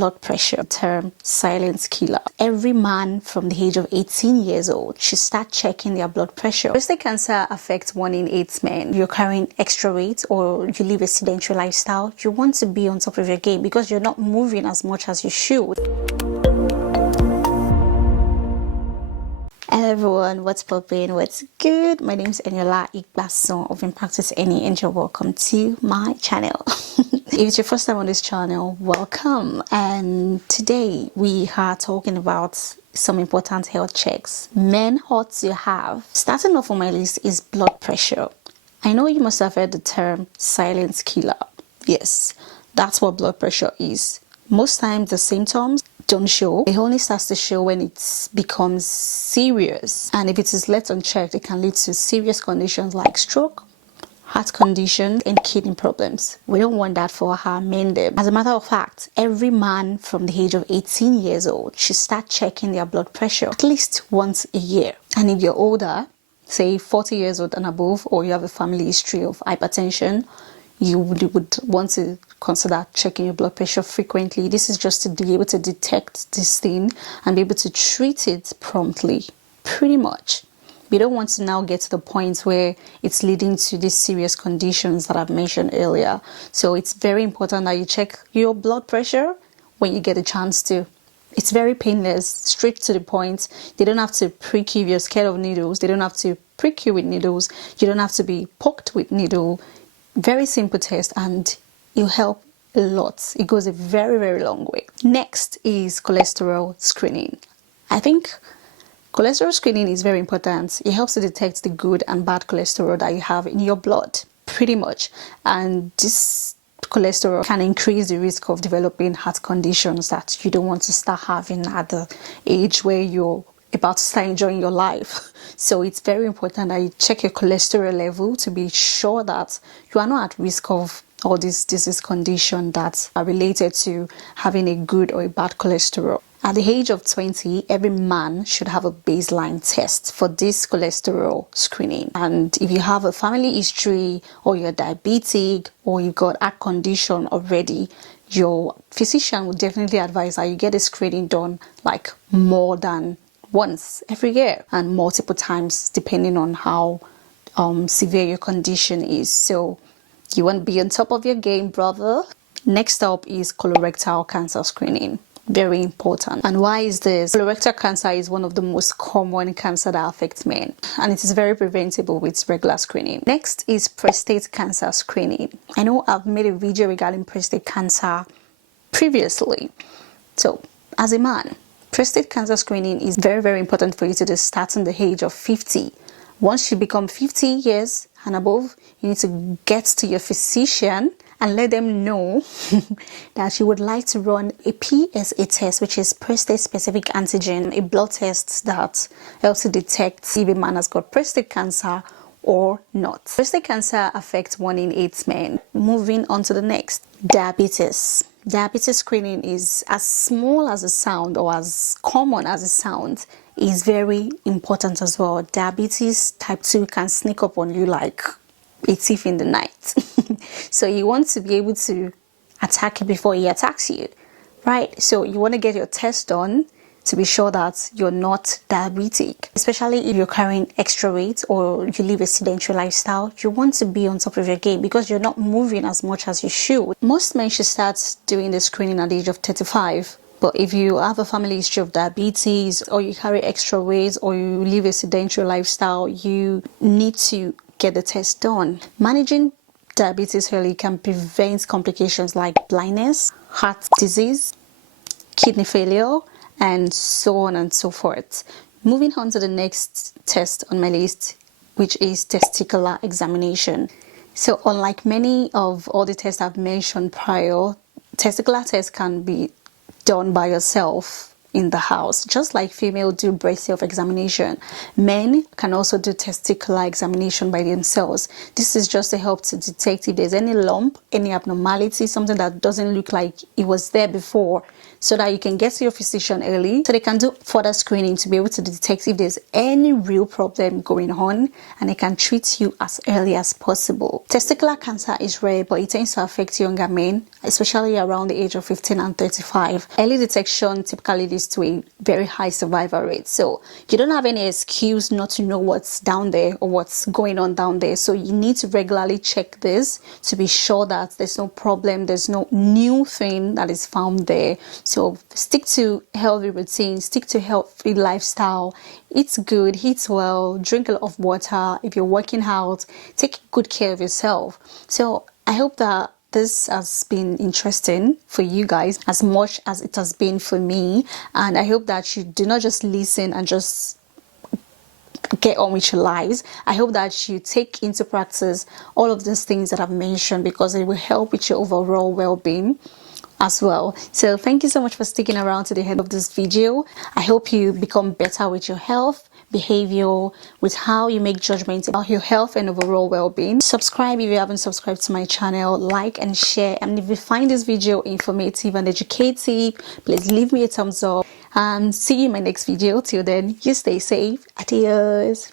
Blood pressure, term silent killer. Every man from the age of 18 years old should start checking their blood pressure. Prostate cancer affects 1 in 8 men. You're carrying extra weight or you live a sedentary lifestyle, you want to be on top of your game because you're not moving as much as you should. Hello everyone, what's poppin', what's good? My name is Eniola Igbason of In Practice Any, and you're welcome to my channel. If it's your first time on this channel, welcome. And today we are talking about some important health checks men ought to have. Starting off on my list is blood pressure. I know you must have heard the term silent killer. Yes, that's what blood pressure is. Most times the symptoms don't show. It only starts to show when it becomes serious, and if it is left unchecked, it can lead to serious conditions like stroke, heart condition, and kidney problems. We don't want that for our men. As a matter of fact, every man from the age of 18 years old should start checking their blood pressure at least once a year. And if you're older, say 40 years old and above, or you have a family history of hypertension, you would want to consider checking your blood pressure frequently. This is just to be able to detect this thing and be able to treat it promptly, pretty much. We don't want to now get to the point where it's leading to these serious conditions that I've mentioned earlier. So it's very important that you check your blood pressure when you get a chance to. It's very painless, straight to the point. They don't have to prick you if you're scared of needles. They don't have to prick you with needles. You don't have to be poked with needle. Very simple test, and it'll help a lot. It goes a very, very long way. Next is cholesterol screening. I think cholesterol screening is very important. It helps to detect the good and bad cholesterol that you have in your blood, pretty much. And this cholesterol can increase the risk of developing heart conditions that you don't want to start having at the age where you're about to start enjoying your life. So it's very important that you check your cholesterol level to be sure that you are not at risk of all these disease conditions that are related to having a good or a bad cholesterol. At the age of 20, every man should have a baseline test for this cholesterol screening. And if you have a family history, or you're diabetic, or you've got heart condition already, your physician will definitely advise that you get a screening done like more than once every year and multiple times depending on how severe your condition is. So you want to be on top of your game, brother. Next up is colorectal cancer screening. Very important. And why is this? Colorectal cancer is one of the most common cancer that affects men, and it is very preventable with regular screening. Next is prostate cancer screening. I know I've made a video regarding prostate cancer previously. So as a man, prostate cancer screening is very, very important for you to just start in the age of 50. Once you become 50 years and above, you need to get to your physician and let them know that you would like to run a PSA test, which is prostate specific antigen, a blood test that helps to detect if a man has got prostate cancer or not. Prostate cancer affects 1 in 8 men. Moving on to the next, diabetes. Diabetes screening is as small as a sound, or as common as a sound, is very important as well. Diabetes type 2 can sneak up on you like a thief in the night. So you want to be able to attack it before he attacks you, right? So you want to get your test done to be sure that you're not diabetic, especially if you're carrying extra weight or you live a sedentary lifestyle. You want to be on top of your game because you're not moving as much as you should. Most men should start doing the screening at the age of 35. But if you have a family history of diabetes, or you carry extra weight, or you live a sedentary lifestyle, you need to get the test done. Managing diabetes early can prevent complications like blindness, heart disease, kidney failure, and so on and so forth. Moving on to the next test on my list, which is testicular examination. So unlike many of all the tests I've mentioned prior, testicular tests can be done by yourself in the house. Just like female do breast self-examination, men can also do testicular examination by themselves. This is just to help to detect if there's any lump, any abnormality, something that doesn't look like it was there before, so that you can get to your physician early so they can do further screening to be able to detect if there's any real problem going on, and they can treat you as early as possible. Testicular cancer is rare, but it tends to affect younger men, especially around the age of 15 and 35. Early detection typically leads to a very high survival rate, so you don't have any excuse not to know what's down there or what's going on down there. So you need to regularly check this to be sure that there's no problem, there's no new thing that is found there. So stick to healthy routines, stick to healthy lifestyle, eat good, eat well, drink a lot of water. If you're working out, take good care of yourself. So I hope that this has been interesting for you guys as much as it has been for me, and I hope that you do not just listen and just get on with your lives. I hope that you take into practice all of these things that I've mentioned, because it will help with your overall well-being as well. So thank you so much for sticking around to the end of this video. I hope you become better with your health, behavior, with how you make judgments about your health and overall well-being. Subscribe if you haven't subscribed to my channel, like and share, and if you find this video informative and educative, please leave me a thumbs up, and see you in my next video. Till then, you stay safe. Adios.